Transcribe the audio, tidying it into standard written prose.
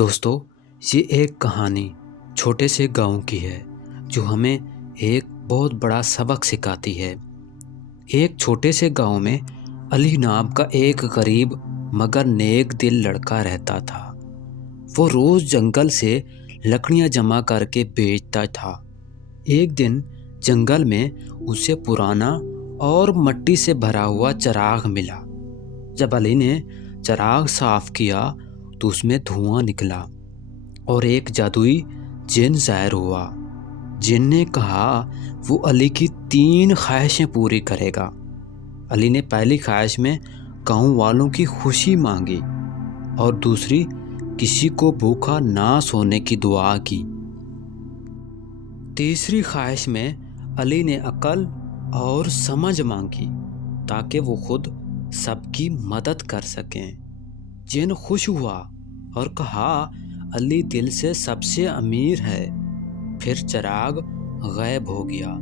دوستو، یہ ایک کہانی چھوٹے سے گاؤں کی ہے جو ہمیں ایک بہت بڑا سبق سکھاتی ہے۔ ایک چھوٹے سے گاؤں میں علی نام کا ایک غریب مگر نیک دل لڑکا رہتا تھا۔ وہ روز جنگل سے لکڑیاں جمع کر کے بیچتا تھا۔ ایک دن جنگل میں اسے پرانا اور مٹی سے بھرا ہوا چراغ ملا۔ جب علی نے چراغ صاف کیا تو اس میں دھواں نکلا اور ایک جادوئی جن ظاہر ہوا۔ جن نے کہا وہ علی کی 3 خواہشیں پوری کرے گا۔ علی نے پہلی خواہش میں گاؤں والوں کی خوشی مانگی اور دوسری کسی کو بھوکا نہ سونے کی دعا کی۔ تیسری خواہش میں علی نے عقل اور سمجھ مانگی تاکہ وہ خود سب کی مدد کر سکیں۔ جن خوش ہوا اور کہا علی دل سے سب سے امیر ہے۔ پھر چراغ غائب ہو گیا